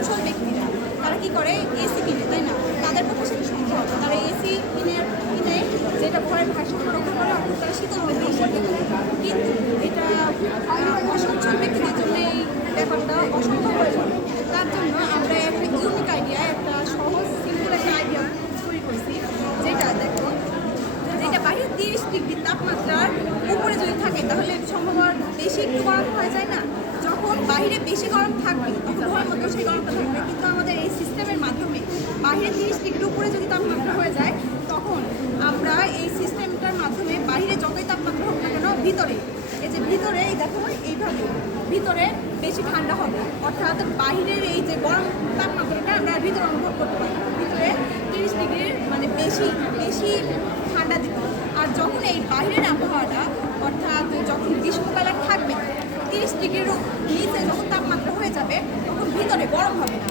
সচ্ছল ব্যক্তিরা তারা কি করে এসি কিনে, তাই না? তাদের পক্ষে সেটা সম্ভব। তারা এসি কিনে যেটা ঘরের ভারসাম্য রক্ষা করে অর্থাৎ তারা শীতল দিয়ে শিখতে পারে। কিন্তু এটা অসচ্ছল ব্যক্তিদের জন্য এই ব্যাপারটা অসম্ভব হয়ে যাবে। তার জন্য আমরা একটা ইউনিক আইডিয়া, একটা সহজ সিম্পল একটা আইডিয়া তৈরি করেছি, যেটা দেখো, যেটা বাইরে 30 ডিগ্রি তাপমাত্রার উপরে যদি থাকে তাহলে সম্ভব বেশি একটু গরম হয়ে যায় না? যখন বাইরে বেশি গরম থাকবে তখন ঘরের মধ্যে সেই গরমটা থাকবে, কিন্তু আমাদের এই সিস্টেমের মাধ্যমে বাইরে 30 ডিগ্রির উপরে যদি তাপমাত্রা হয়ে যায় তখন আমরা এই সিস্টেমটার মাধ্যমে বাইরে যতই তাপমাত্রা হোক না কেন ভিতরে, এই যে ভিতরে এই দেখো এইভাবে ভিতরে বেশি ঠান্ডা হবে, অর্থাৎ বাইরের এই যে গরম তাপমাত্রাটা আমরা ভিতরে অনুভব করতে পারি। ভিতরে 30 ডিগ্রির মানে বেশি বেশি ঠান্ডা দিবে। আর যখন এই বাইরের আবহাওয়াটা অর্থাৎ যখন গ্রীষ্মকালে থাকবে 30 ডিগ্রির নিচে যখন তাপমাত্রা হয়ে যাবে তখন ভিতরে গরম হবে না।